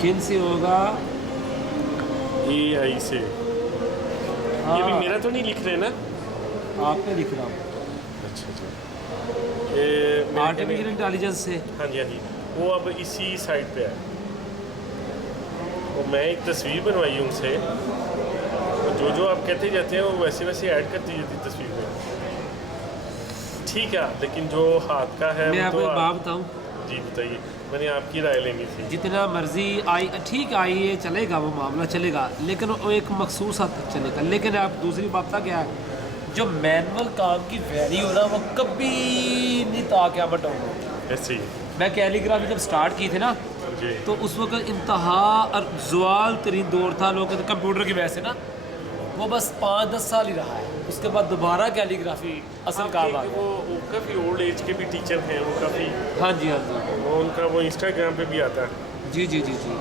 किन से होगा? AI से। हाँ, ये भी मेरा तो नहीं लिख रहे ना? आपने लिख रहा हूँ। अच्छा अच्छा। ये आर्टिफिशियल इंटेलिजेंस से। हाँ जी हाँ जी। वो अब इसी साइड पे है। और मैं एक तस्वीर बनवाई उनसे, और जो जो आप कहते जाते हैं वो वैसे वैसे ऐड करती जाती तस्वीर में। ठीक है, लेकिन जो हाथ का है मैं वो आपको तो एक बात आप। बताऊँ, जी बताइए, मैंने आपकी राय लेनी थी। जितना मर्जी आई ठीक आई ये चलेगा, वो मामला चलेगा, लेकिन वो एक मखसूस हद तक चलेगा। लेकिन आप दूसरी बात था क्या है, जो मैनुअल काम की वैल्यू ना वो कभी नहीं ताक़यामत होगा। ऐसे ही। मैं कैलीग्राफी जब स्टार्ट की थी ना, जी तो उस वक्त इंतहा और ज़वाल तरीन दौर था। लोग कहते कंप्यूटर की वजह से ना, वो बस 5-10 साल ही रहा है। उसके बाद दोबारा कैलीग्राफी असल काम आ आपके गया। वो काफ़ी ओल्ड एज के भी टीचर हैं, वो काफ़ी, हाँ जी, हाँ जी, वो उनका वो इंस्टाग्राम पे भी आता है। जी जी जी जी।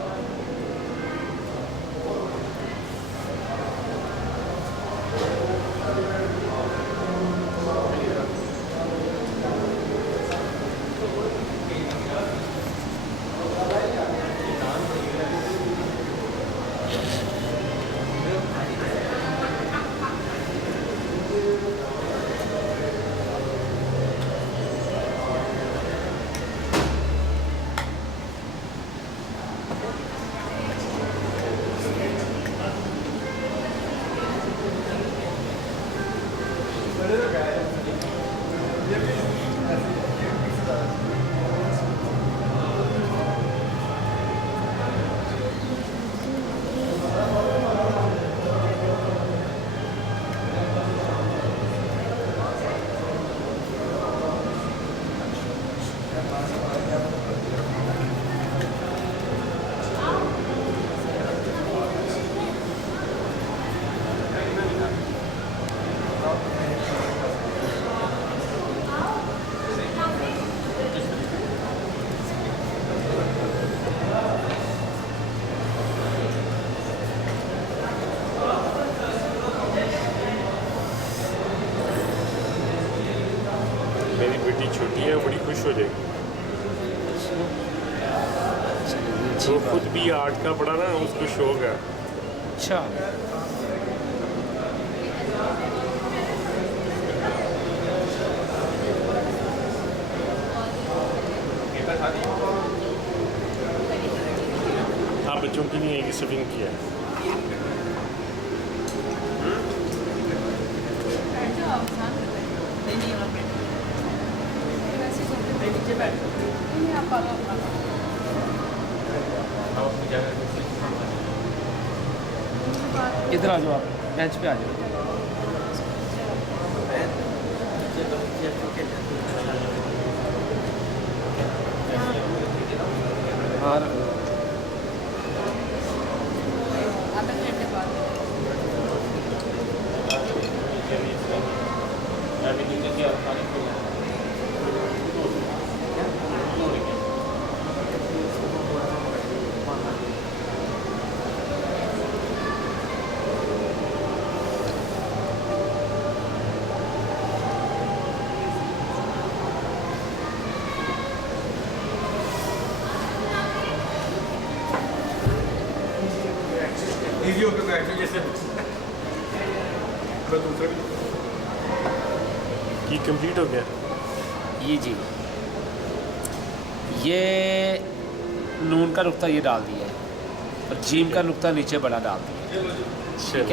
मेरी बेटी छोटी है, बड़ी खुश हो जाएगी। वो खुद भी आर्ट का बड़ा ना उसको शौक है। अच्छा, हाँ, बच्चों के लिए एक स्विंग किया है। इधर आ जाओ, आप बेंच पे आ जाओ। हाँ, रख लो। आधा घंटे बाद इजी होकर बैठ जाओ जैसे थोड़ा दूसरा भी। कि कंप्लीट हो गया। ये जी, ये नून का नुक्ता ये डाल दिया है, और जीम का नुक्ता नीचे बड़ा डाल दिया है। चलो।